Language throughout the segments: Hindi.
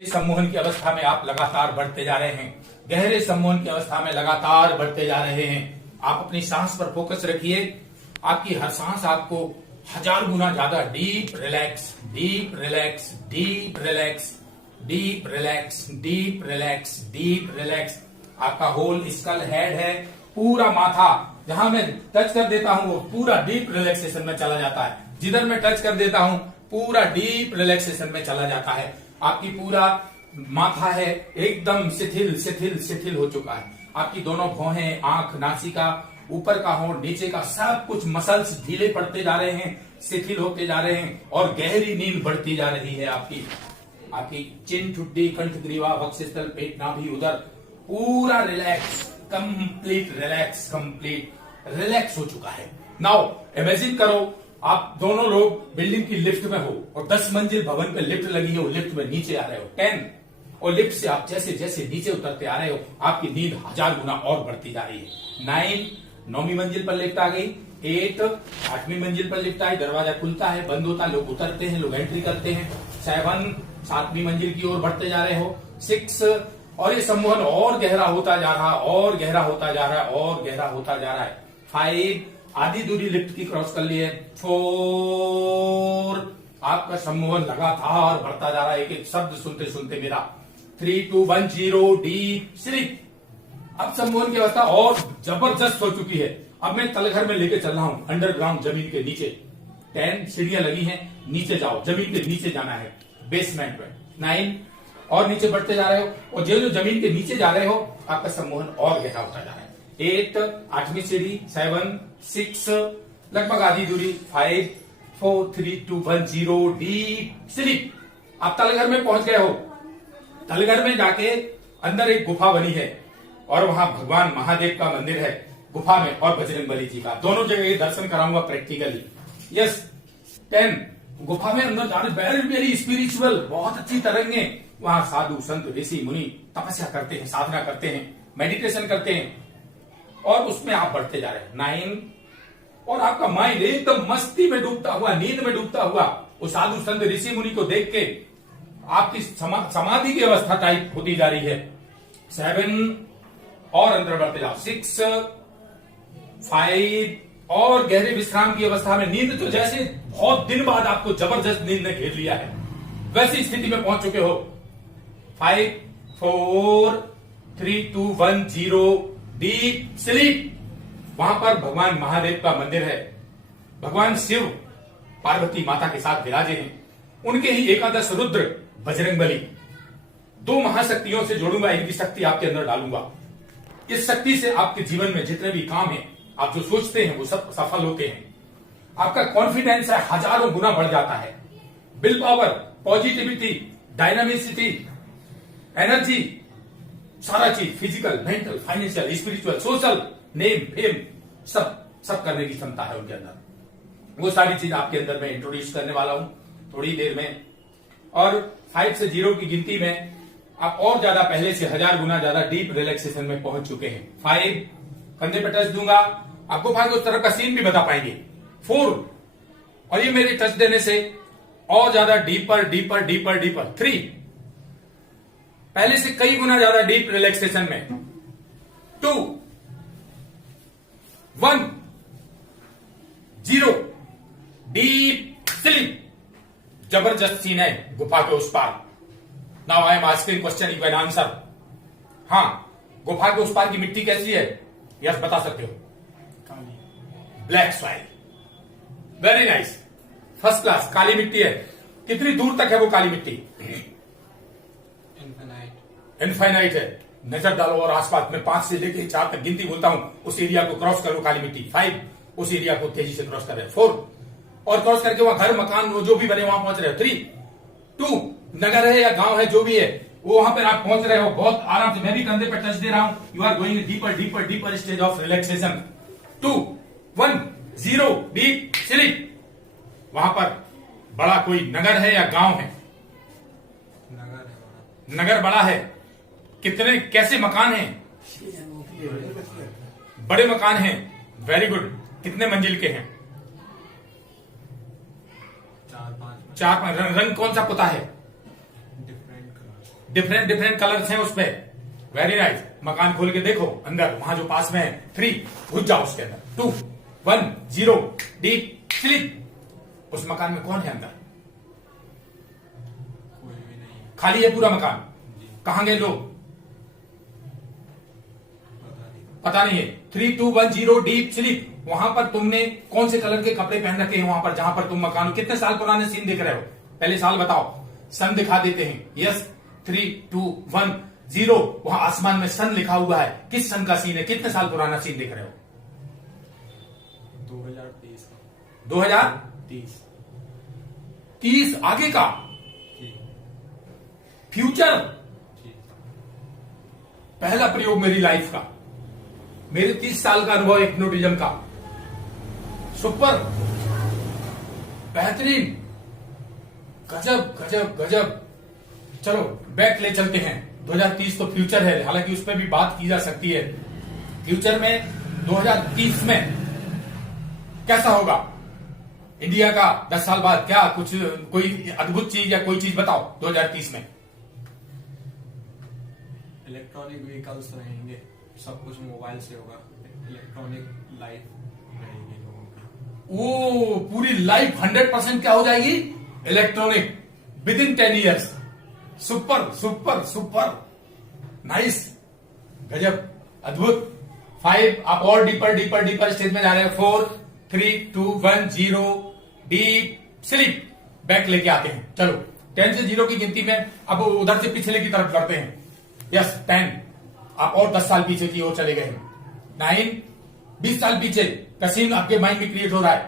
सम्मोहन की अवस्था में आप लगातार बढ़ते जा रहे हैं। गहरे सम्मोहन की अवस्था में लगातार बढ़ते जा रहे हैं। आप अपनी सांस पर फोकस रखिए। आपकी हर सांस आपको 1000 गुना ज्यादा deep relax, deep relax, deep relax, deep relax, deep relax, deep relax. आपका होल स्कल हेड है, पूरा माथा जहां मैं टच कर देता हूं वो पूरा डीप रिलैक्सेशन में चला जाता है। जिधर मैं टच कर देता हूं पूरा डीप रिलैक्सेशन में चला जाता है। आपकी पूरा माथा है एकदम शिथिल शिथिल शिथिल हो चुका है। आपकी दोनों भौहें, आंख, नासिका, ऊपर का होंठ, नीचे का सब कुछ मसल्स ढीले पड़ते जा रहे हैं, शिथिल होते जा रहे हैं और गहरी नींद बढ़ती जा रही है। आपकी चिन, ठुड्डी, कंठ, ग्रीवा, वक्षस्थल, पेट, नाभि, उदर पूरा relax, complete relax, complete relax हो चुका है। नाउ इमेजिन करो आप दोनों लोग बिल्डिंग की लिफ्ट में हो और 10 मंजिल भवन पे लिफ्ट लगी है, लिफ्ट में नीचे आ रहे हो 10, और लिफ्ट से आप जैसे जैसे नीचे उतरते आ रहे हो आपकी नींद 1000 गुना और बढ़ती जा रही है। 9, 9वीं मंजिल पर लिफ्ट आ गई। 8, 8वीं मंजिल पर लिफ्ट आई, दरवाजा खुलता है, बंद होता है, लोग उतरते हैं, लोग एंट्री करते हैं। 7, 7वीं मंजिल की ओर बढ़ते जा रहे हो। 6, और ये सम्मोहन और गहरा होता जा रहा, और गहरा होता जा रहा है, और गहरा होता जा रहा है। 5, आधी दूरी लिफ्ट की क्रॉस कर ली है। 4, आपका सम्मोहन लगातार बढ़ता जा रहा है, एक एक शब्द सुनते सुनते मेरा। 3, 2, 1, 0 डीप स्लीप। अब सम्मोहन की अवस्था और जबरदस्त हो चुकी है। अब मैं तलघर में लेके चल रहा हूं, अंडरग्राउंड, जमीन के नीचे। 10 सीढ़ियां लगी हैं, नीचे जाओ, जमीन के नीचे जाना है, बेसमेंट में। 9, और नीचे बढ़ते जा रहे हो, और जो जमीन के नीचे जा रहे हो आपका सम्मोहन और गहरा होता जा रहा है। 8, 8वीं सीढ़ी। 7, 6, लगभग आधी दूरी। 5, 4, 3, 2, 1, 0 डीप स्लीप। आप तलघर में पहुंच गए हो। तलघर में जाके अंदर एक गुफा बनी है और वहां भगवान महादेव का मंदिर है गुफा में, और बजरंगबली जी का। दोनों जगह ये दर्शन कराऊंगा प्रैक्टिकली। यस। 10, गुफा में अंदर जाने, वेरी वेरी स्पिरिचुअल, बहुत अच्छी तरंगे। वहां साधु संत ऋषि मुनि तपस्या करते हैं, साधना करते हैं, मेडिटेशन करते हैं, और उसमें आप बढ़ते जा रहे हैं। 9, और आपका माइंड एकदम मस्ती में डूबता हुआ, नींद में डूबता हुआ, उस साधु संत ऋषि मुनि को देख के आपकी समाधि की अवस्था टाइप होती जा रही है। 7, और अंदर बढ़ते जाओ। 6, 5, और गहरे विश्राम की अवस्था में, नींद तो जैसे बहुत दिन बाद आपको जबरदस्त नींद ने घेर लिया है, वैसी स्थिति में पहुंच चुके हो। 5, 4, 3, 2, 1, 0 डीप स्लीप। वहां पर भगवान महादेव का मंदिर है। भगवान शिव पार्वती माता के साथ विराजे हैं। उनके ही एकादश रुद्र बजरंगबली, 2 महाशक्तियों से जोड़ूंगा, इनकी शक्ति आपके अंदर डालूंगा। इस शक्ति से आपके जीवन में जितने भी काम हैं, आप जो सोचते हैं वो सब सफल होते हैं। आपका कॉन्फिडेंस है हजारों गुना बढ़ जाता है। विल पावर, पॉजिटिविटी, डायनामिसिटी, एनर्जी, सारा चीज, physical, mental, financial, spiritual, social, name, fame, सब करने की क्षमता है उनके अंदर। वो सारी चीज आपके अंदर मैं इंट्रोड्यूस करने वाला हूं थोड़ी देर में। और 5 से 0 की गिनती में आप और ज्यादा, पहले से 1000 गुना ज्यादा डीप रिलैक्सेशन में पहुंच चुके हैं। 5, कंधे पे टच दूंगा, आपको भाई उस तरफ का सीन भी बता पाएंगे। 4, और ये मेरे टच देने से और ज्यादा डीपर डीपर डीपर डीपर। 3, पहले से कई गुना ज्यादा डीप रिलैक्सेशन में। 2, 1, 0 डीप स्लीप। जबरदस्त सीन है गुफा के उस पार। Now I am asking question, you can answer. हाँ, गुफा के उस पार की मिट्टी कैसी है? यस, बता सकते हो। Black soil, very nice, first class काली मिट्टी है। कितनी दूर तक है वो काली मिट्टी? इनफाइनाइट है। नजर डालो और आसपास में 5 से लेकर 4 तक गिनती बोलता हूं, उस एरिया को क्रॉस करो काली मिट्टी। 5, उस एरिया को तेजी से क्रॉस कर रहे हैं। 4, और क्रॉस करके वहां घर मकान वो जो भी बने वहां पहुंच रहे हो। 3, 2, नगर है या गांव है जो भी है वो वहां पर आप पहुंच रहे हो बहुत आराम से। मैं भी कंधे पर टच दे रहा हूं। You are going deeper deeper deeper stage of relaxation. 2, 1, 0 deep sleep. वहां पर बड़ा कोई नगर है या गांव है? नगर बड़ा है। कितने, कैसे मकान हैं? बड़े मकान हैं। Very good. कितने मंजिल के हैं? 4-5। 4-5। रंग कौन सा पुता है? डिफरेंट डिफरेंट कलर्स हैं उसपे। Very nice. मकान खोल के देखो अंदर, वहां जो पास में है 3, घुस जाओ उसके अंदर। 2 1 0 डीप स्लीप। उस मकान में कौन है अंदर? कोई भी नहीं। खाली है पूरा मकान। कहां गए लोग? पता नहीं है। 3 2 1 0 डीप स्लीप। वहां पर तुमने कौन से कलर के कपड़े पहन रखे हैं? वहां पर जहां पर तुम मकान, कितने साल पुराने सीन देख रहे हो? पहले साल बताओ। सन दिखा देते हैं। यस। 3 2 1 0। वहां आसमान में सन लिखा हुआ है। किस सन का सीन है? कितने साल पुराना सीन देख रहे हो? 2030 2030 30 आगे का फ्यूचर। पहला प्रयोग मेरी लाइफ का, मेरे 30 साल का अनुभव हिप्नोटिज्म का। सुपर, बेहतरीन, गजब गजब गजब। चलो बैक ले चलते हैं। 2030 तो फ्यूचर है, हालांकि उस पर भी बात की जा सकती है। फ्यूचर में 2030 में कैसा होगा इंडिया का? 10 साल बाद क्या कुछ, कोई अद्भुत चीज या कोई चीज बताओ 2030 में। इलेक्ट्रॉनिक व्हीकल्स रहेंगे, सब कुछ मोबाइल से होगा, इलेक्ट्रॉनिक लाइफ रहेगी लोगों की। वो पूरी लाइफ 100% क्या हो जाएगी? Electronic with in 10 years. Super super super, nice, गजब, अद्भुत। 5, आप और डीपर डीपर डीपर स्टेज में जा रहे हैं। 4 3 2 1 0 डीप स्लीप। बैक लेके आते हैं। चलो 10 से 0 की गिनती में अब उधर से पिछले की तरफ बढ़ते हैं। यस 10। आप और 10 साल पीछे की ओर चले गए हैं। 9 20 साल पीछे का सीन आपके माइंड में क्रिएट हो रहा है।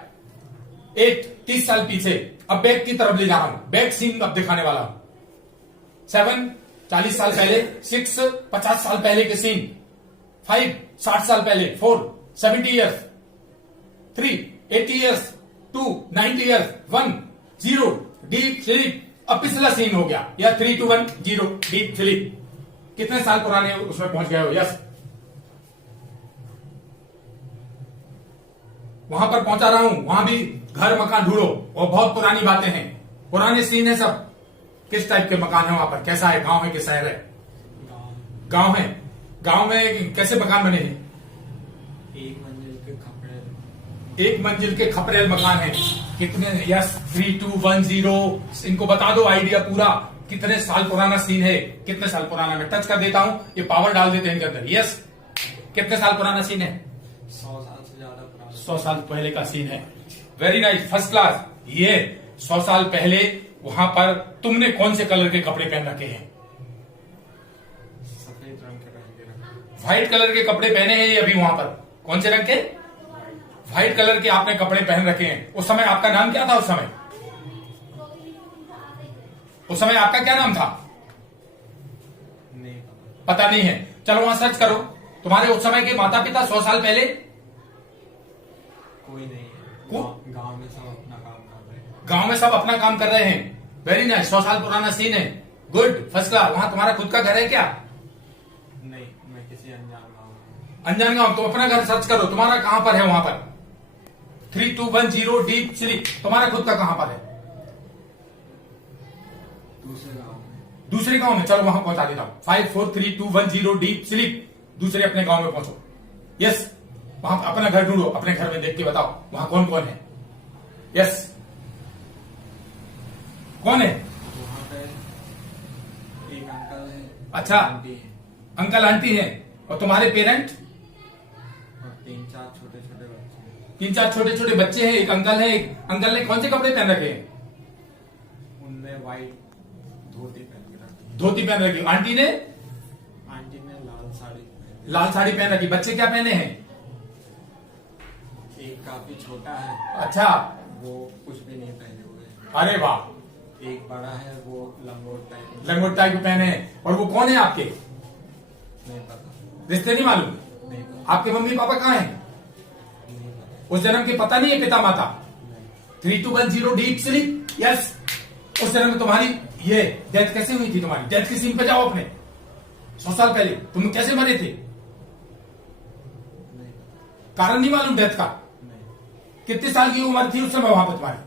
8 30 साल पीछे, अब बैक की तरफ ले जा रहा हूं, बैक सीन अब दिखाने वाला हूं। 7 40 साल पहले। 6 50 साल पहले के सीन। 5 60 साल पहले। 4 70 years. 3 80 years. 2 90 years. 1 0 deep sleep. अब पिछला सीन हो गया, या 3 2 1 0 डीप स्लीप। कितने साल पुराने उसमें पहुंच गए हो? यस, वहां पर पहुंचा रहा हूं। वहां भी घर मकान ढूंढो, और बहुत पुरानी बातें हैं, पुराने सीन है सब। किस टाइप के मकान है वहां पर? कैसा है? गांव है कि शहर है? गांव है। गांव में कैसे मकान बने हैं? एक मंजिल के खपड़े। एक मंजिल के खपरेल मकान है। कितने? यस 3 2 1 0। इनको बता दो आइडिया पूरा, कितने साल पुराना सीन है? कितने साल पुराना? मैं टच कर देता हूं, ये पावर डाल देते हैं इनके अंदर। यस, कितने साल पुराना सीन है? 100 साल से ज्यादा पुराना। 100 साल पहले का सीन है। Very nice, first class. ये 100 साल पहले वहां पर तुमने कौन से कलर के कपड़े पहन रखे हैं? सफेद रंग के रहेंगे। व्हाइट कलर के कपड़े पहने हैं ये अभी वहां पर। कौन से रंग के? व्हाइट कलर के आपने कपड़े पहन रखे हैं। उस समय आपका नाम क्या था? उस समय आपका क्या नाम था? नहीं पता नहीं है। चलो वहां सर्च करो। तुम्हारे उस समय के माता पिता 100 साल पहले? कोई नहीं है। गांव में सब अपना काम कर रहे हैं। गांव में सब अपना काम कर रहे हैं। वेरी नाइस, 100 साल पुराना सीन है। Good, first class. वहां तुम्हारा खुद का घर है क्या? नहीं, मैं किसी अनजान गांव में। अनजान गांव। तो अपना घर सर्च करो, तुम्हारा कहां पर है वहां पर? 3 2 1 0 डीप स्लीप। तुम्हारा खुद का कहां पर है? दूसरे गांव में। दूसरे गांव में। चलो वहां पहुंचा देता हूं। 5 4 3 2 1 0 डीप स्लीप। दूसरे अपने गांव में पहुंचो। यस, वहां अपना घर ढूंढो, अपने घर में देख के बताओ वहां कौन कौन है। यस, कौन है? वहां पे एक अंकल है। अच्छा, आंटी है। अंकल आंटी है। और तुम्हारे पेरेंट? और 3-4 छोटे छोटे बच्चे हैं। 3-4 छोटे छोटे बच्चे हैं। एक अंकल है। एक अंकल ने कौन से कपड़े पहन रखे हैं? उनने व्हाइट धोती पहन के रखी। धोती पहन रखी। आंटी ने? आंटी ने लाल साड़ी पहनी। लाल साड़ी पहन रखी। बच्चे क्या पहने हैं? एक काफी छोटा है, अच्छा, वो कुछ भी नहीं पहने हुए। अरे वाह। एक बड़ा है, वो लंगोट पहने। लंगोट टाइप के पहने हैं। और वो कौन है आपके? नहीं पता। रिश्ते नहीं मालूम? नहीं पता। आपके मम्मी पापा कहाँ हैं? नहीं पता। उस जन्म के पता नहीं है पिता माता? नहीं। 3 2 1 0 डीप स्लीप। यस, उस जन्म में तुम्हारी ये डेथ कैसे हुई थी? तुम्हारी डेथ के सीन पे जाओ अपने। 100 साल पहले तुम कैसे मरे थे? नहीं पता। कारण नहीं मालूम डेथ का? नहीं। कितने साल की उम्र थी उस समय वहां पर तुम्हारी?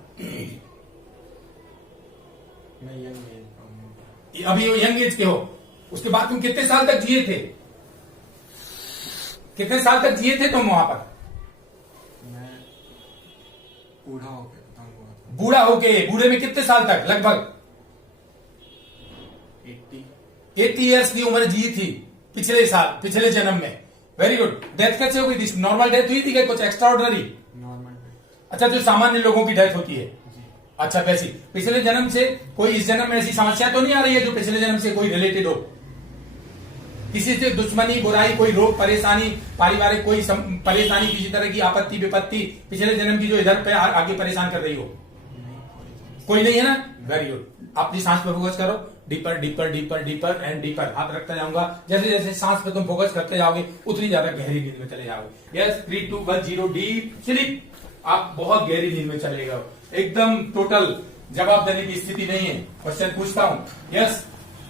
मैं यंग एज का हूँ। अभी यंग एज के हो। उसके बाद तुम कितने साल तक जिए थे? कितने साल तक जिए थे तुम वहां पर? मैं बूढ़ा होके खत्म हुआ था। बूढ़ा होके, बूढ़े में कितने साल तक? लगभग 80 ईयर्स की उम्र जी थी पिछले साल, पिछले जन्म में। Very good. डेथ कैसे हो गई थी? नॉर्मल डेथ हुई थी क्या कुछ एक्स्ट्रा ऑर्डिनरी? नॉर्मल। अच्छा, जो सामान्य लोगों की डेथ होती है। जी। अच्छा, वैसी पिछले जन्म से कोई इस जन्म में ऐसी समस्या तो नहीं आ रही है जो पिछले जन्म से कोई रिलेटेड हो? किसी से दुश्मनी, बुराई, कोई रोग, परेशानी, पारिवारिक कोई परेशानी, किसी तरह की आपत्ति विपत्ति पिछले जन्म की जो इधर पे आगे परेशान कर रही हो? कोई नहीं है ना? Very good. अपनी सांस पर फोकस करो। Deeper deeper deeper deeper and deeper. हाथ रखता जाऊंगा। जैसे जैसे सांस पे तुम फोकस करते जाओगे उतनी ज्यादा गहरी नींद में चले जाओगे। Yes, 3 2 1 0 deep sleep. आप बहुत गहरी नींद में चले गए, एकदम टोटल जवाब देने की स्थिति नहीं है। क्वेश्चन पूछता हूं। यस,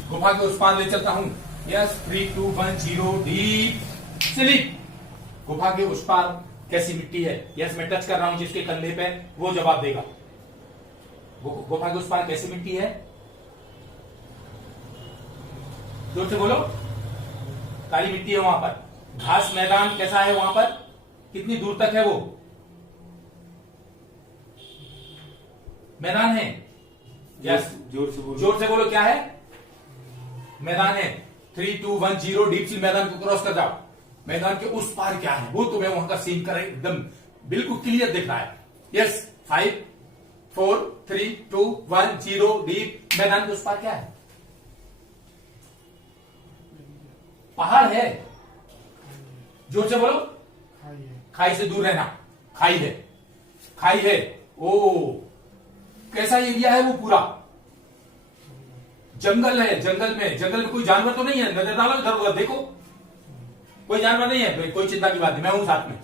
गुफा के उस पार ले चलता हूं। Yes, 3 2 1 0 deep sleep. गुफा के उस पार कैसी मिट्टी है? यस, मैं टच कर रहा हूं जिसके कंधे पे, वो जवाब देगा। गुफा के उस पार कैसी मिट्टी है? जोर से बोलो। काली मिट्टी है वहां पर। घास मैदान कैसा है वहां पर? कितनी दूर तक है वो मैदान है? यस, जोर से बोलो। जोर से बोलो। क्या है? मैदान है। 3 2 1 0 डीप स्लीप। मैदान को क्रॉस कर जाओ। मैदान के उस पार क्या है वो तुम्हें वहां का सीन कर एकदम बिल्कुल क्लियर दिख रहा है। Yes, 5 4 3 2 1 0 deep. मैदान के उस पार क्या है? पहाड़ है। जोर से बोलो। खाई से दूर रहना। खाई है, खाई है। ओ, कैसा एरिया है वो? पूरा जंगल है। जंगल में कोई जानवर तो नहीं है? नजर डालो इधर उधर, देखो कोई जानवर नहीं है। कोई चिंता की बात नहीं, मैं हूं साथ में।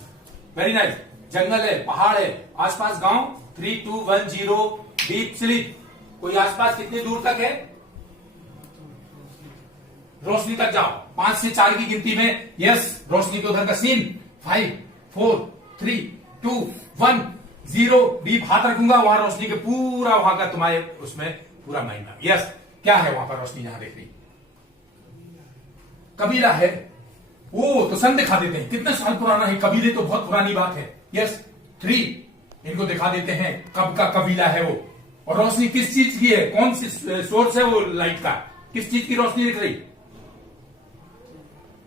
Very nice. जंगल है, पहाड़ है, आसपास गांव। 3 2 1 0 डीप स्लीप। कोई आसपास कितनी दूर तक है? रोशनी तक जाओ। 5 से 4 की गिनती में। यस, रोशनी के उधर का सीन। 5 4 3 2 1 0 डीप। हाथ रखूंगा वहां रोशनी के पूरा, वहां का तुम्हारे उसमें पूरा माइंड। यस, क्या है वहां पर रोशनी जहां देख रही? कबीला है। वो तो सन दिखा देते हैं। कितने साल पुराना है? कबीले तो बहुत पुरानी बात है। यस, 3 इनको दिखा देते हैं कब का कबीला है वो। और रोशनी किस चीज की है? कौन सी सोर्स है वो लाइट का? किस चीज की रोशनी दिख रही?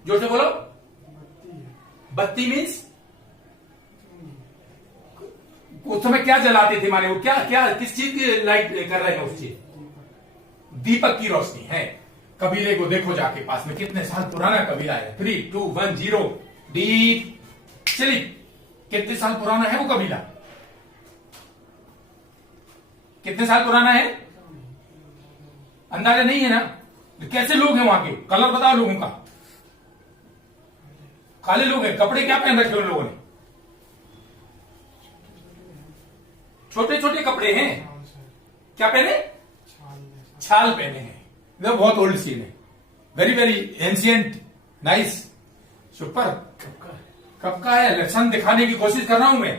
जोर से बोलो। बत्ती मीन्स उस समय क्या जलाते थे? माने वो क्या क्या किस चीज की लाइट कर रहे हैं? उस चीज दीपक की रोशनी है। कबीले को देखो जाके, पास में कितने साल पुराना कबीला है। 3 2 1 0 डीप स्लीप। कितने साल पुराना है वो कबीला? कितने साल पुराना है? अंदाजा नहीं है ना? कैसे लोग हैं वहां के? कलर बताओ लोगों का। काले लोग हैं। कपड़े क्या पहन रखे उन लोगों ने? छोटे छोटे कपड़े हैं। क्या पहने? छाल पहने हैं। ये बहुत ओल्ड सीन है। Very very ancient. Nice, super. कब का है? सन दिखाने की कोशिश कर रहा हूं मैं।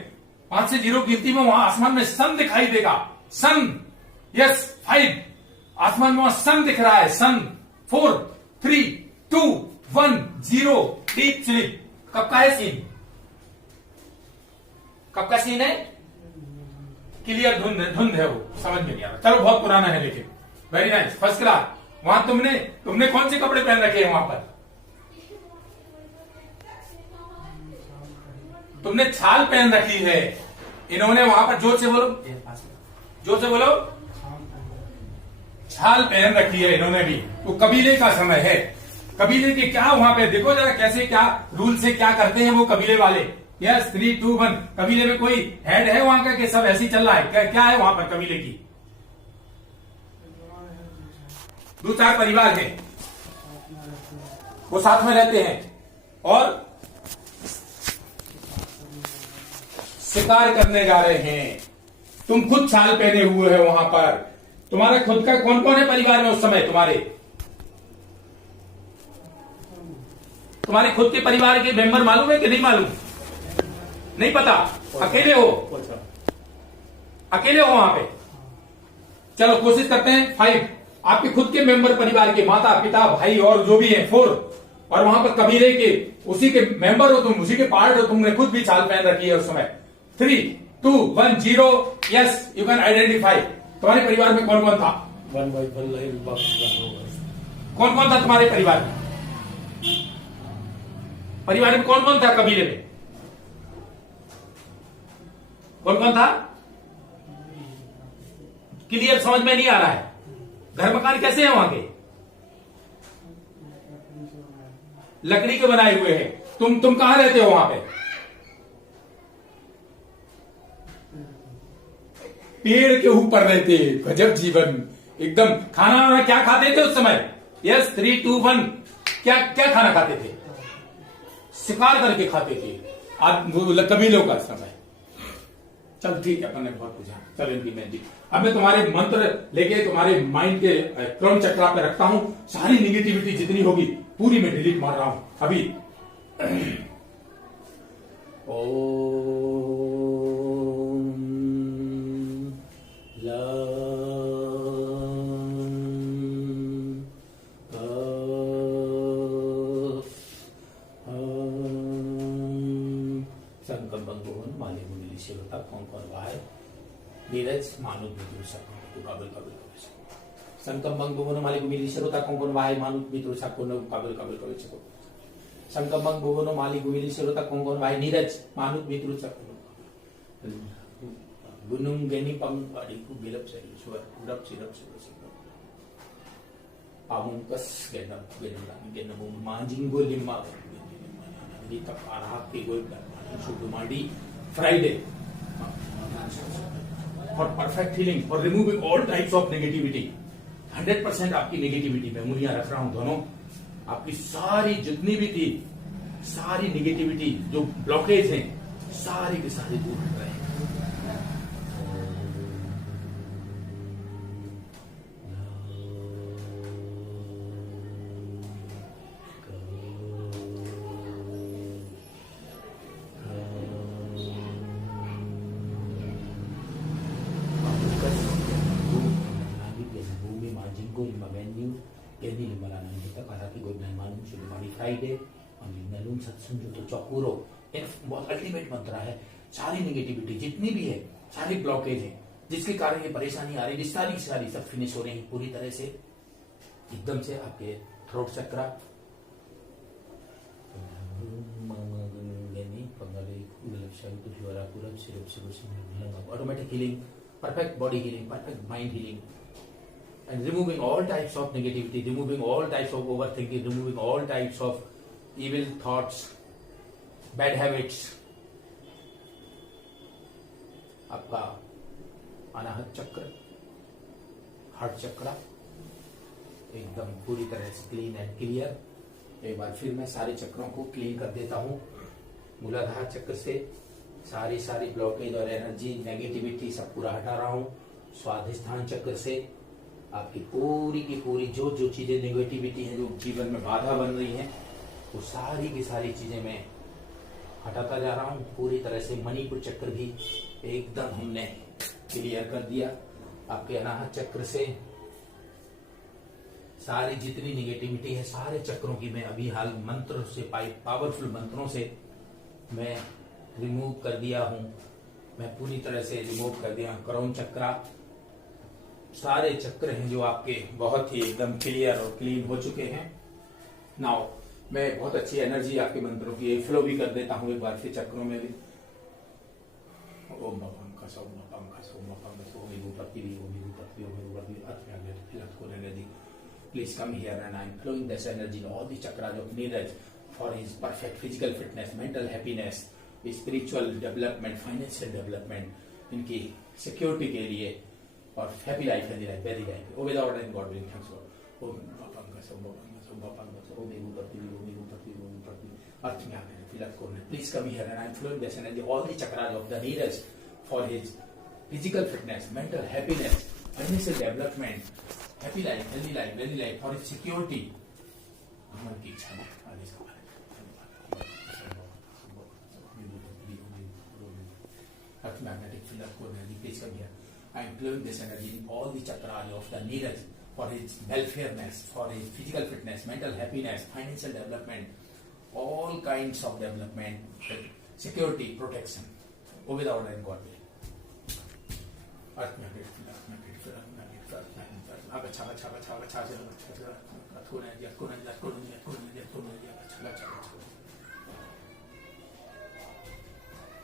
5 से 0 गिनती में वहां आसमान में सन दिखाई देगा। सन। यस, 5 आसमान में वहां सन दिख रहा है। सन। 4 3 2 1 0 डीप स्लीप। कब का है सीन? कब का सीन है? क्लियर धुंध है वो, समझ में नहीं आ रहा। चलो, बहुत पुराना है लेकिन वेरी नाइस, फर्स्ट क्लास। वहां तुमने कौन से कपड़े पहन रखे हैं वहां पर? तुमने छाल पहन रखी है। इन्होंने वहां पर, जोर से बोलो, जोर से बोलो। छाल पहन रखी है इन्होंने भी। तो कबीले का समय है। कबीले के क्या वहां पे देखो जरा, कैसे क्या रूल से क्या करते हैं वो कबीले वाले। यस, 3 2 1। कबीले में कोई हेड है वहां का कि सब ऐसे ही चल रहा है? क्या है वहां पर कबीले की? 2-4 परिवार हैं, वो साथ में रहते हैं और शिकार करने जा रहे हैं। तुम खुद छाल पहने हुए हो वहां पर। तुम्हारा खुद का कौन कौन है परिवार में उस समय? तुम्हारे खुद के परिवार के मेंबर मालूम है कि नहीं मालूम? नहीं पता? अकेले हो? अकेले हो वहां पे? चलो कोशिश करते हैं। 5 आपके खुद के मेंबर परिवार के, माता पिता भाई और जो भी हैं 4, और वहां पर कबीले के उसी के मेंबर हो तुम, उसी के पार्ट हो, तुमने खुद भी छाल पहन रखी है उस समय। 3, 2, 1, 0, यस यू कैन आइडेंटिफाई। तुम्हारे परिवार में कौन कौन था? कौन कौन था तुम्हारे परिवार में? परिवार में कौन कौन था? कबीले में कौन कौन था? क्लियर समझ में नहीं आ रहा है। घर मकान कैसे हैं वहां के? लकड़ी के बनाए हुए हैं। तुम कहां रहते हो वहां पे? पेड़ के ऊपर रहते। गजब जीवन एकदम। खाना वाना क्या खाते थे उस समय? यस 3, 2, 1 क्या क्या खाना खाते थे? शिकार करके खाते थे आज कबीलों का समय। चल ठीक है, अपन ने बहुत पूछा। चल इनकी मैं जी अब मैं तुम्हारे मंत्र लेके तुम्हारे माइंड के क्रम चक्रा पे रखता हूं। सारी निगेटिविटी जितनी होगी पूरी मैं डिलीट मार रहा हूं अभी। नीरज मानुष मित्र सकून काबिल काबिल संकम बंग भुवन मालिक मिली शरोता कोंकोन वाहे मानुष मित्र सकून काबिल काबिल काबिल सकून संकम बंग भुवन मालिक मिली शरोता कोंकोन वाहे नीरज मानुष मित्र सकून गुनुंग गेनी पंग अडिकु बिलप से ईश्वर रब सिरप से पामुंकस गेनम मांजिंगो लिम्मा दी तक आरा के गोल शुद्धमाडी Friday for perfect healing, for removing all types of negativity। 100% आपकी नेगेटिविटी में उंगलियां रख रहा हूं दोनों। आपकी सारी जितनी भी थी सारी नेगेटिविटी जो ब्लॉकेज हैं सारी के सारे दूर हट रहे हैं। फ्राइडे तो चौकुरो एक बहुत अल्टीमेट मंत्र है। सारी नेगेटिविटी जितनी भी है, सारी ब्लॉकेज है जिसके कारण ये परेशानी आ रही है, सारी सब फिनिश हो रही है पूरी तरह से एकदम से। आपके throat chakra automatic healing, perfect body healing, perfect mind healing and removing all types of negativity, removing all types of overthinking, removing all types of evil thoughts, bad habits। आपका अनाहत चक्र, हार्ट चक्र एकदम पूरी तरह से क्लीन एंड क्लियर। एक बार फिर मैं सारे चक्रों को क्लीन कर देता हूं। मूलाधार चक्र से सारी ब्लॉकेज और एनर्जी नेगेटिविटी सब पूरा हटा रहा हूं। स्वाधिष्ठान चक्र से आपकी पूरी की पूरी जो चीजें नेगेटिविटी है, जो जीवन में बाधा बन रही हैं, वो सारी की सारी चीजें मैं हटाता जा रहा हूं पूरी तरह से। मणिपुर चक्र भी एकदम हमने क्लियर कर दिया। आपके अनाहत चक्र से सारी जितनी नेगेटिविटी है सारे चक्रों की मैं अभी हाल मंत्र से पावरफुल मंत्रों से मैं रिमूव कर दिया हूं। मैं पूरी तरह से रिमूव कर दिया। करोन चक्रा सारे चक्र हैं जो आपके बहुत ही एकदम क्लियर और क्लीन हो चुके हैं। नाउ मैं बहुत अच्छी एनर्जी आपके मंत्रों की फ्लो भी कर देता हूं एक बार फिर चक्रों में भी। ओम नमः खसो नमः खसो नमः खसो विभूपति विभूपति विभूपति अर्थ को energy please come here and I am flowing this energy in all the chakras of Neeraj for his perfect physical fitness, mental happiness, spiritual development, financial development, इनकी सिक्योरिटी के लिए और happy life, healthy life, very life. Oh without any God willing, thanks God. Om बापंगा सब ओ विभूपति अर्थ में आके फिलअप करने। Please come here and I am flowing this energy all the chakras of the Neeraj for his physical fitness, mental happiness, financial development, happy life, healthy life, very life, for his security. मन की इच्छा है earth magnetic field of core energy, please come here. I am flowing this energy in all the chakras of the Neeraj for his welfareness, for his physical fitness, mental happiness, financial development, all kinds of development, security, protection, with the order in God will.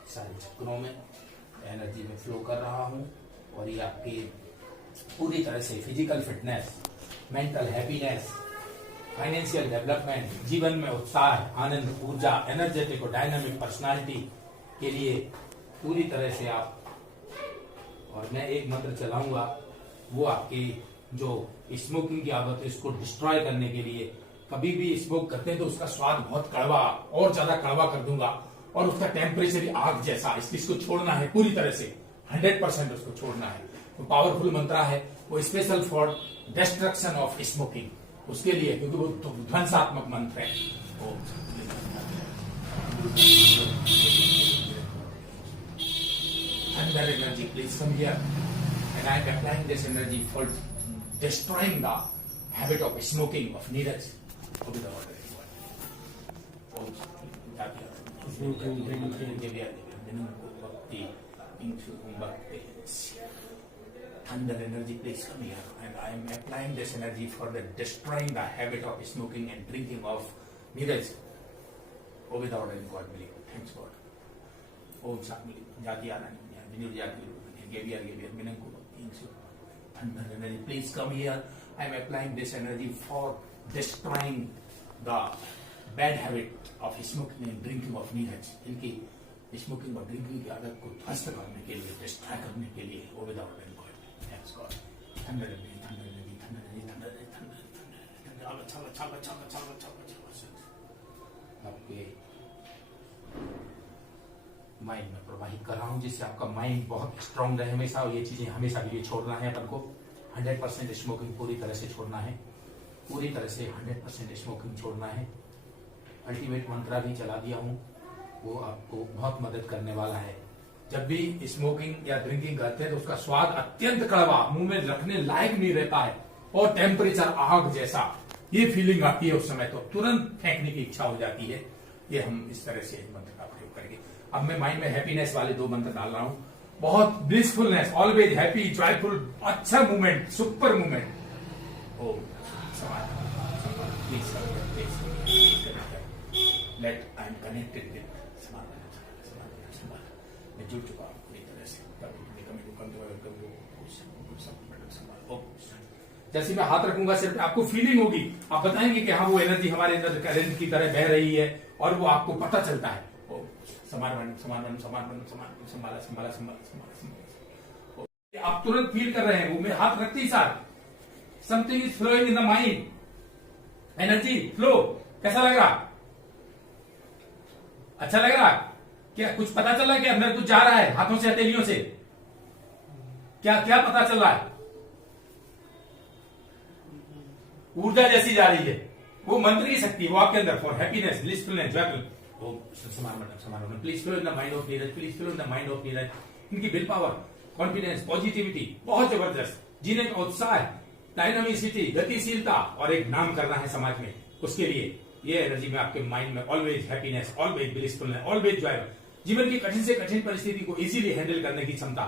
सारे चक्रों में एनर्जी में फ्लो कर रहा हूँ और ये आपके पूरी तरह से physical fitness, mental happiness, financial development, जीवन में उत्साह, आनंद, ऊर्जा, एनर्जेटिक और डायनामिक पर्सनालिटी के लिए पूरी तरह से आप, और मैं एक मंत्र चलाऊंगा वो आपकी जो स्मोकिंग की आदत है इसको डिस्ट्रॉय करने के लिए। कभी भी स्मोक करते हैं तो उसका स्वाद बहुत कड़वा, और ज्यादा कड़वा कर दूंगा, और उसका टेम्परेचर आग जैसा, इसको छोड़ना है पूरी तरह से, 100% उसको छोड़ना है। तो पावरफुल मंत्र है वो, special for destruction of smoking, उसके लिए, क्योंकि वो ध्वंसात्मक मंत्र है। Thunder energy, please come here, and I am applying this energy for destroying the habit of smoking of Neeraj. With the order. Thunder energy, please come here, and I am applying this energy for the destroying the habit of smoking and drinking of Neeraj. With the order in God, believe. Thanks God. Om Shakti Jati Arani. Thunder energy, please come here. I am applying this energy for destroying the bad habit of smoking and drinking of Neeraj. इनकी स्मोकिंग और ड्रिंकिंग की आदत को ध्वस्त करने के लिए, डिस्ट्रॉय करने के लिए, वो without any God, thanks God. Thunder energy, thunder energy, thunder energy, thunder energy, thunder energy, आपके माइंड में प्रवाहित कर रहा हूँ, जिससे आपका माइंड बहुत स्ट्रांग रहे हमेशा, और ये चीजें हमेशा के लिए छोड़ना है अपन को। 100% स्मोकिंग पूरी तरह से छोड़ना है, पूरी तरह से 100% स्मोकिंग छोड़ना है। अल्टीमेट मंत्रा भी चला दिया हूँ, वो आपको बहुत मदद करने वाला है। जब भी स्मोकिंग या ड्रिंकिंग करते हैं तो उसका स्वाद अत्यंत कड़वा, मुंह में रखने लायक नहीं रहता है, और टेम्परेचर आग जैसा ये फीलिंग आती है उस समय, तो तुरंत फेंकने की इच्छा हो जाती है। ये हम इस तरह से मंत्र का प्रयोग करेंगे। अब मैं माइंड में हैप्पीनेस वाले 2 मंत्र डाल रहा हूँ। बहुत ब्लिसफुलनेस, ऑलवेज हैप्पी, जॉयफुल, अच्छा movement, super movement. Om let I am connected with मैं जुड़ चुका हूँ पूरी तरह से। जैसे मैं हाथ रखूंगा सिर पे, आपको फीलिंग होगी, आप बताएंगे कि हाँ वो एनर्जी हमारे अंदर करंट की तरह बह रही है, और वो आपको पता चलता है। आप तुरंत फील कर रहे हैं, वो मैं हाथ रखते ही साथ something is flowing in the mind, energy flow. कैसा लग रहा? अच्छा लग रहा? क्या कुछ पता चल रहा है कि अंदर कुछ जा रहा है हाथों से, हथेलियों से? क्या क्या पता चल रहा है? ऊर्जा जैसी जा रही है, वो मंत्र की शक्ति, वो आपके अंदर for happiness, blissfulness, joyful. Please flow in the mind of Neeraj, please flow in the mind of Neeraj. इनकी विल पावर, कॉन्फिडेंस, पॉजिटिविटी बहुत जबरदस्त, जीने का उत्साह, डायनामिसिटी, गतिशीलता, और एक नाम करना है समाज में, उसके लिए ये एनर्जी में आपके माइंड में always happiness, always blissfulness, always Joy, जीवन की कठिन से कठिन परिस्थिति को इजीली हैंडल करने की क्षमता,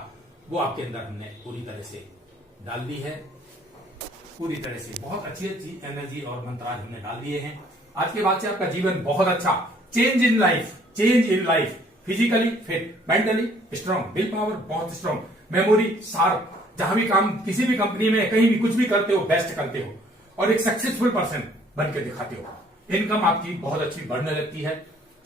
वो आपके अंदर हमने पूरी तरह से डाल दी है। पूरी तरह से बहुत अच्छी अच्छी एनर्जी और मंत्र आज हमने डाल दिए हैं। आज के बाद से आपका जीवन बहुत अच्छा, change in life, physically fit, mentally strong, will power बहुत स्ट्रांग, मेमोरी शार्प, जहां भी काम, किसी भी कंपनी में, कहीं भी कुछ भी करते हो बेस्ट करते हो, और एक सक्सेसफुल पर्सन बन के दिखाते हो। इनकम आपकी बहुत अच्छी बढ़ने लगती है,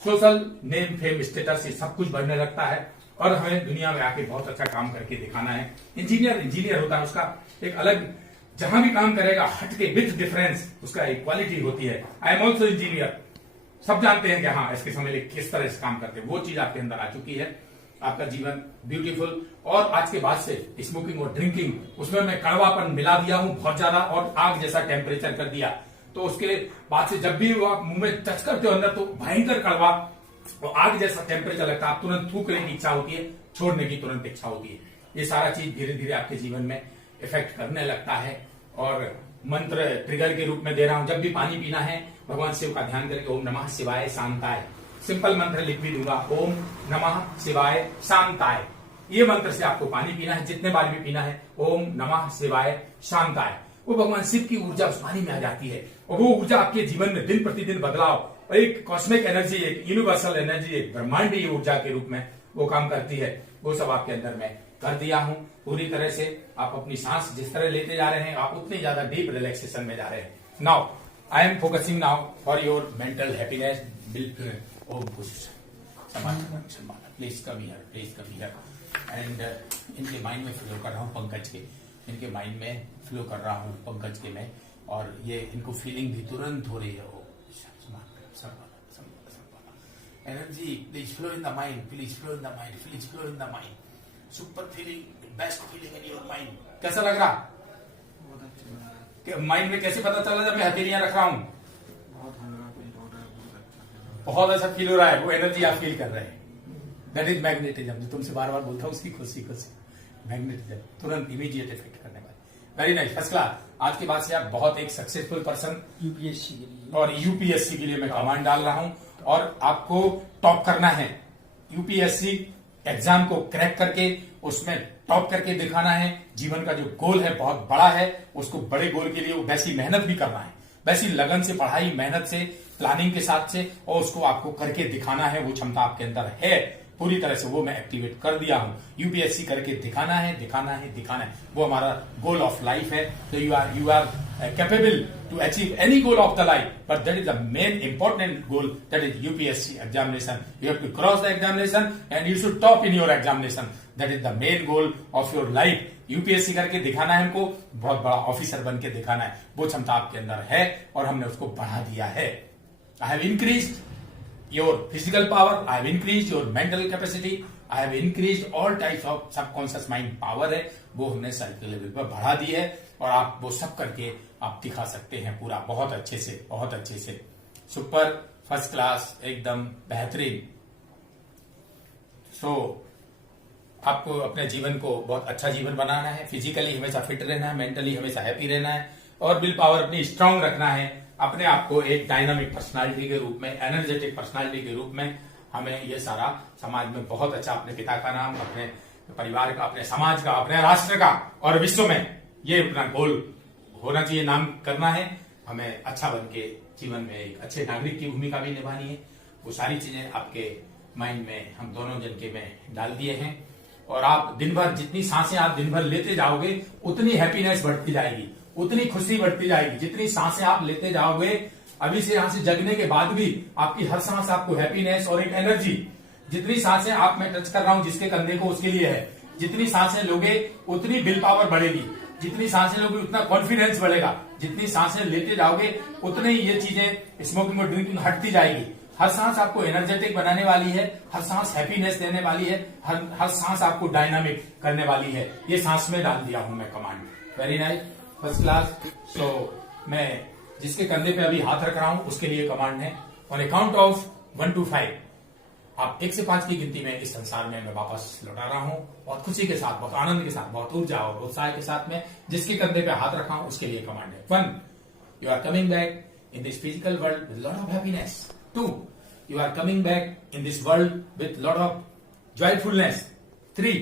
सोशल नेम, फेम, स्टेटस, ये सब कुछ बढ़ने लगता है, और हमें दुनिया में आके बहुत अच्छा काम करके दिखाना है। इंजीनियर होता है, उसका एक अलग, जहां भी काम करेगा हटके, विथ डिफरेंस, उसका एक क्वालिटी होती है। आई एम ऑल्सो इंजीनियर, सब जानते हैं कि हाँ इसके समय किस तरह से काम करते हैं, वो चीज आपके अंदर आ चुकी है। आपका जीवन ब्यूटीफुल, और आज के बाद से स्मोकिंग और ड्रिंकिंग, उसमें मैं कड़वापन मिला दिया हूं बहुत ज्यादा, और आग जैसा टेम्परेचर कर दिया, तो उसके बाद से जब भी वो आप मुंह में टच करते हो अंदर, तो भयंकर कड़वा और आग जैसा टेम्परेचर लगता है, आप तुरंत थूकने की इच्छा होती है, छोड़ने की तुरंत इच्छा होती है। ये सारा चीज धीरे धीरे आपके जीवन में इफेक्ट करने लगता है, और मंत्र ट्रिगर के रूप में दे रहा हूं। जब भी पानी पीना है भगवान शिव का ध्यान करके ओम नमः शिवाय शांताय, सिंपल मंत्र लिख भी दूंगा, ओम नमः शिवाय शांताय। ये मंत्र से आपको पानी पीना है, जितने बार भी पीना है, ओम नमः शिवाय शांताय। वो भगवान शिव की ऊर्जा उस पानी में आ जाती है और वो ऊर्जा आपके जीवन में दिन प्रतिदिन बदलाव, एक कॉस्मिक एनर्जी, एक यूनिवर्सल एनर्जी, एक ब्रह्मांडीय ऊर्जा के रूप में वो काम करती है। वो सब आपके अंदर मैं कर दिया हूं पूरी तरह से। आप अपनी सांस जिस तरह लेते जा रहे हैं, आप उतनी ज्यादा डीप रिलैक्सेशन में जा रहे हैं। Now I am focusing now for your mental happiness. Om please come here, please come here. And इनके माइंड में फ्लो कर रहा हूँ पंकज के, इनके माइंड में फ्लो कर रहा हूँ पंकज के में, और ये इनको फीलिंग भी तुरंत हो रही है। वो energy please flow in the mind, please flow in the mind, please flow in the mind. Super feeling, best feeling in your mind. कैसा लग रहा? माइंड में कैसे पता चला जब मैं हथेलियां रख रहा हूं? बहुत अच्छा फील हो रहा है, वो एनर्जी आप फील कर रहे हैं। दैट इज मैग्नेटिज्म, जो तुमसे बार बार बोलता हूँ उसकी खुशी मैग्नेटिज्म, तुरंत इमीडिएट इफेक्ट करने वाली। Very nice, first class. आज के बाद से आप बहुत एक सक्सेसफुल पर्सन, यूपीएससी के लिए, और यूपीएससी के लिए मैं कमांड डाल रहा हूं और आपको टॉप करना है। यूपीएससी एग्जाम को क्रैक करके उसमें टॉप करके दिखाना है। जीवन का जो गोल है बहुत बड़ा है, उसको बड़े गोल के लिए वैसी मेहनत भी करना है, वैसी लगन से पढ़ाई, मेहनत से, प्लानिंग के साथ से, और उसको आपको करके दिखाना है। वो क्षमता आपके अंदर है पूरी तरह से, वो मैं एक्टिवेट कर दिया हूं। यूपीएससी करके दिखाना है, दिखाना है, दिखाना है, वो हमारा गोल ऑफ लाइफ है। तो you are capable to achieve any goal of the life, but that is the main important goal, that is UPSC examination. You have to cross the examination and you should top in your examination. That is the main goal of your life. UPSC करके दिखाना है हमको, बहुत बड़ा ऑफिसर बन के दिखाना है। वो क्षमता आपके अंदर है और हमने उसको बढ़ा दिया है। I have increased your physical power, I have increased your mental capacity, I have increased all types of subconscious mind power है, वो हमने साइकिल लेवल पर बढ़ा दी है और आप वो सब करके आप दिखा सकते हैं पूरा, बहुत अच्छे से, बहुत अच्छे से। सुपर, फर्स्ट क्लास, एकदम बेहतरीन। सो आपको अपने जीवन को बहुत अच्छा जीवन बनाना है, फिजिकली हमेशा फिट रहना है, मेंटली हमेशा हैप्पी रहना है, और विल पावर अपनी स्ट्रांग रखना है। अपने आप को एक डायनामिक पर्सनालिटी के रूप में, एनर्जेटिक पर्सनालिटी के रूप में, हमें ये सारा समाज में बहुत अच्छा, अपने पिता का नाम, अपने परिवार का, अपने समाज का, अपने राष्ट्र का और विश्व में ये अपना गोल होना चाहिए, नाम करना है। हमें अच्छा बन के जीवन में एक अच्छे नागरिक की भूमिका भी निभानी है। वो सारी चीजें आपके माइंड में हम दोनों जन के में डाल दिए हैं, और आप दिन भर जितनी सांसें आप दिन भर लेते जाओगे उतनी हैप्पीनेस बढ़ती जाएगी, उतनी खुशी बढ़ती जाएगी। जितनी सांसें आप लेते जाओगे, अभी से यहां से जगने के बाद भी आपकी हर सांस आपको हैप्पीनेस और एक एनर्जी। जितनी सांसें आप, मैं टच कर रहा हूं जिसके कंधे को, उसके लिए है। जितनी सांसें लोगे उतनी विल पावर बढ़ेगी, जितनी सांसें लोगे उतना कॉन्फिडेंस बढ़ेगा। जितनी सांसें लेते जाओगे उतने ये चीजें, स्मोकिंग और ड्रिंकिंग हटती जाएगी। हर सांस आपको एनर्जेटिक बनाने वाली है, हर सांस हैप्पीनेस देने वाली है, हर सांस आपको डायनामिक करने वाली है। ये सांस में डाल दिया हूं मैं command. Very nice, first class. So मैं जिसके कंधे पे अभी हाथ रख रहा हूं उसके लिए कमांड है, on A count of 1 to 5 आप 1 से 5 की गिनती में इस संसार में मैं वापस लौटा रहा हूं, बहुत खुशी के साथ, बहुत आनंद के साथ, बहुत ऊर्जा और उत्साह के साथ में। जिसके कंधे पे हाथ रखा हूं उसके लिए कमांड है। 1, you are coming back in this physical world with lot of happiness. 2, you are coming back in this world with lot of joyfulness. 3,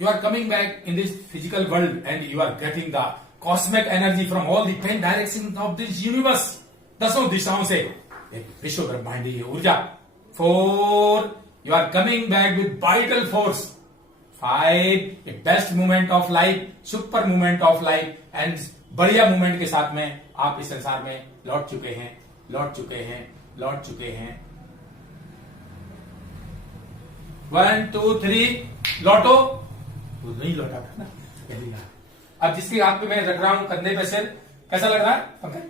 you are coming back in this physical world and you are getting the cosmic energy from all the 10 directions of this universe. 10 दिशाओं से एक विश्व ब्रह्मांडीय ऊर्जा। 4, you are coming back with vital force. 5, a best moment of life, super moment of life, and बढ़िया मूवमेंट के साथ में आप इस संसार में लौट चुके हैं, लौट चुके हैं, लौट चुके हैं। 1, 2, 3 लौटो। वो नहीं लौटा था ना। अब जिसके हाथ पे मैं रख रहा हूं कंधे पे सिर, कैसा लग रहा है पंकज?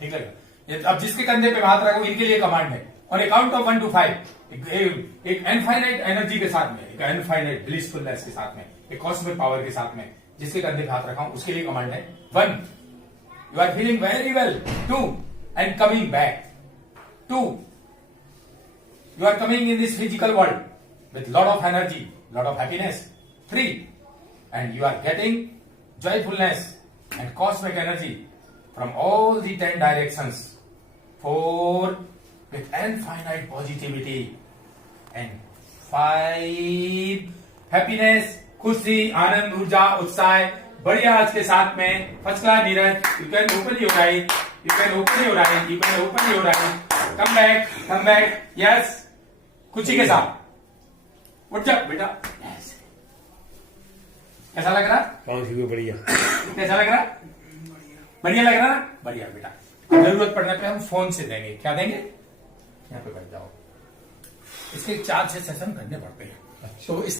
ठीक लगा। अब जिसके कंधे पे हाथ रखो, इनके लिए कमांड है, और एक काउंट ऑफ 1 to 5 एक इनफाइनाइट एनर्जी के साथ में, एक इनफाइनाइट ब्लिसफुलनेस के साथ में, एक कॉस्मिक पावर के साथ में, जिसके कंधे पे हाथ रखा हूं उसके लिए कमांड है। 1, you are feeling very well. 2, and coming back. 2, you are coming in this physical world with lot of energy, lot of happiness. 3, and you are getting joyfulness, and cosmic energy from all the 10 directions. 4 with infinite positivity. And 5 happiness, खुशी, आनंद, ऊर्जा, उत्साह, बढ़िया आज के साथ में first class Neeraj. You can open your eyes. You can open your eyes. You can open your eyes. Come back. Come back. Yes. खुशी के साथ. उठ जा बेटा. Yes. कैसा लग रहा? बढ़िया। कैसा लग रहा? बढ़िया लग रहा ना? बढ़िया बेटा. जरूरत पड़ने पे हम फोन से देंगे. क्या देंगे? यहाँ पे बैठ जाओ. इसके 4-6 सेशन करने पड़ते हैं. तो इस